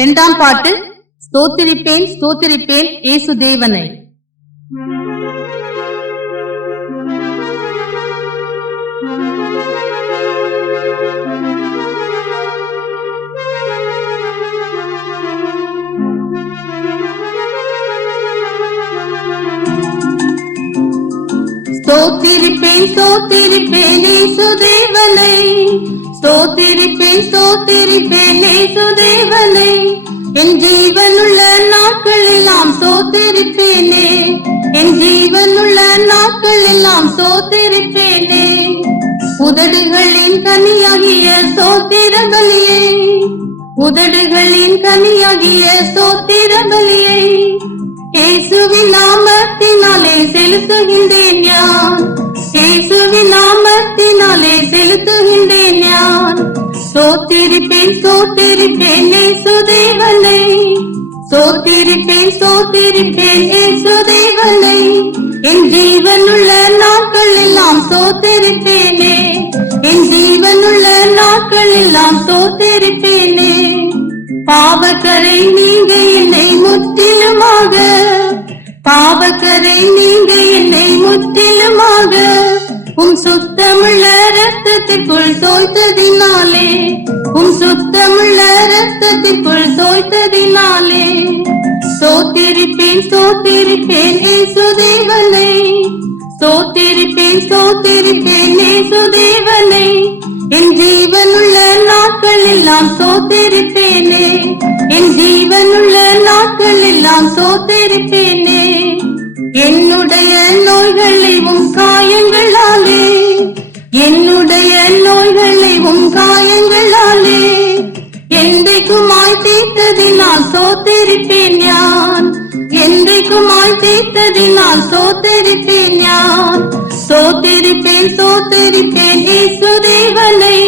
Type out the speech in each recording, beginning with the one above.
இரண்டாம் பாட்டு. ஸ்தோத்திரிப்பேன் ஸ்தோத்திரிப்பேன் இயேசு தேவனை. ஸ்தோத்திரிப்பேன் ஸ்தோத்திரிப்பேன் இயேசு தேவனை. ஸ்தோத்திரிப்பேன் ஸ்தோத்திரிப்பேன் இயேசு தேவனை. என் ஜீவனுள்ள நாட்கள் எல்லாம் ஸ்தோத்திரிப்பேனே. என் ஜீவனுள்ள நாட்கள் எல்லாம் ஸ்தோத்திரிப்பேனே. உதடுகளின் கனியாகிய ஸ்தோத்திர பலியை, உதடுகளின் கனியாகிய ஸ்தோத்திர பலியை இயேசுவின் நாமத்தினாலே செலுத்துகின்றேன் நான். இயேசுவின் நாமத்தினாலே செலுத்துகின்றேன் நான். ஸ்தோத்திரிப்பேன் ஸ்தோத்திரிப்பேன் இயேசு தேவனை. ஸ்தோத்திரிப்பேன் ஸ்தோத்திரிப்பேன் இயேசு தேவனை. என் ஜீவனுள்ள நாட்கள் எல்லாம் ஸ்தோத்திரிப்பேனே. என் ஜீவனுள்ள நாட்கள் எல்லாம் ஸ்தோத்திரிப்பேனே. பாவக்கரை நீங்க என்னை முற்றிலுமாக, பாவக்கரை நீங்க என்னை முற்றிலுமாக சுத்தமுள்ள ரத்தத்திற்குள் தோய்த்ததினாலே, சுத்தமுள்ள ரத்தத்திற்குள் தோய்த்ததினாலே ஸ்தோத்திரிப்பேன் ஸ்தோத்திரிப்பேன் இயேசு தேவனை. ஸ்தோத்திரிப்பேன் ஸ்தோத்திரிப்பேன் இயேசு தேவனை. என் ஜீவனுள்ள நாட்கள் எல்லாம் ஸ்தோத்திரிப்பேனே. என் ஜீவனுள்ள நாட்கள் எல்லாம் ஸ்தோத்திரிப்பேனே. என்னுடைய நோய்களை காயங்களாலே, என்னுடைய நோய்களை காயங்களாலே என்றைக்குமாய் தீர்த்ததினால் ஸ்தோத்திரிப்பேன் நான். என்றைக்குமாய் தீர்த்ததினால் ஸ்தோத்திரிப்பேன் நான். ஸ்தோத்திரிப்பேன் ஸ்தோத்திரிப்பேன் இயேசு தேவனை.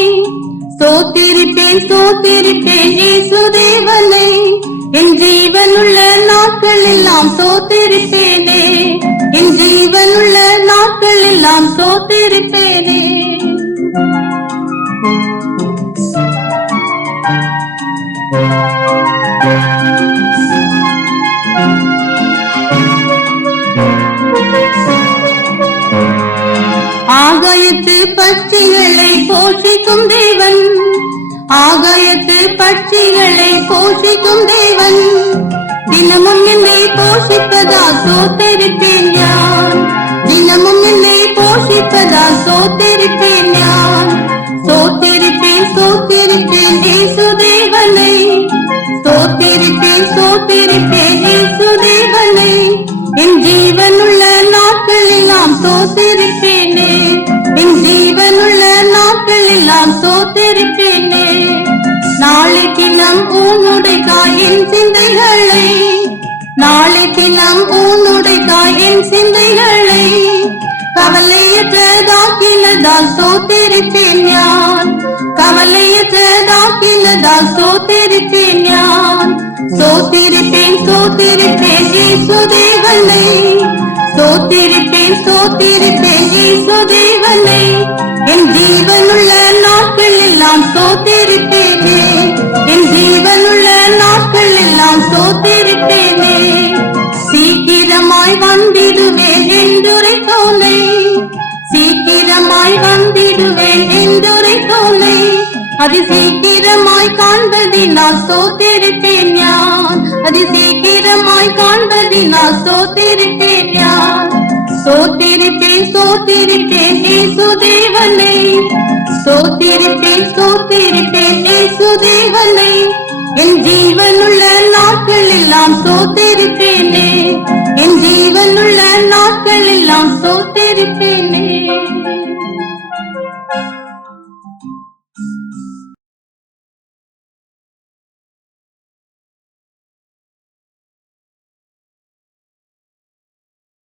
ஸ்தோத்திரிப்பேன் ஸ்தோத்திரிப்பேன் இயேசு தேவனை. என் ஜீவனுள்ள நாட்கள் எல்லாம் ஸ்தோத்திரிப்பேனே. என் ஜீவனுள்ள நாட்கள் எல்லாம் ஸ்தோத்திரிப்பேனே. ஆகாயத்து பட்சிகளை போஷிக்கும் தேவன், ஆகாயத்து பட்சிகளை போஷிக்கும் தேவன் தினமும் என்னை போஷிப்பதா ஸ்தோத்திரிப்பேன் நான். தினமும் என்னை போஷிப்பதா ஸ்தோத்திரிப்பேன் நான். ஸ்தோத்திரிப்பேன் ஸ்தோத்திரிப்பேன் இயேசு தேவனை. ஸ்தோத்திரிப்பேன் ஸ்தோத்திரிப்பேன் இயேசு தேவனை. என் ஜீவனுள்ள நாட்கள் எல்லாம் ஸ்தோத்திரிப்பேனே. என் ஜீவனுள்ள நாட்கள் எல்லாம் ஸ்தோத்திரிப்பேனே. நாளை தினம் உன்னுடைக்காய் என் சிந்தைகளை, நாளை தினம் உன்னுடைக்காய் என் சிந்தைகளை கவலையற்றதாக்கினதால் ஸ்தோத்திரிப்பேன் நான். கவலையற்றதாக்கினதால் ஸ்தோத்திரிப்பேன் நான். ஸ்தோத்திரிப்பேன் ஸ்தோத்திரிப்பேன் இயேசு தேவனை. ஸ்தோத்திரிப்பேன் ஸ்தோத்திரிப்பேன் இயேசு தேவனை. என் ஜீவனுள்ள நாட்கள் எல்லாம் ஸ்தோத்திரிப்பேனே. என் ஜீவனுள்ள நாட்கள் எல்லாம் ஸ்தோத்திரிப்பேனே. சீக்கிரமாய் வந்திடுவேன் என்றுரைத்தோனை, சீக்கிரமாய் வந்திடுவேன் என்றுரைத்தோனை அது சீக்கிரமாய் காண்பதினால் ஸ்தோத்திரிப்பேன் நான். அது சீக்கிரமாய் காண்பதினால் ஸ்தோத்திரிப்பேன் நான். ஸ்தோத்திரிப்பேன் ஸ்தோத்திரிப்பேன் இயேசு தேவனை. ஸ்தோத்திரிப்பேன் ஸ்தோத்திரிப்பேன் இயேசு தேவனை. என் ஜீவனுள்ள நாட்கள் எல்லாம் ஸ்தோத்திரிப்பேனே. என் ஜீவனுள்ள நாட்கள் எல்லாம் ஸ்தோத்திரிப்பேன்.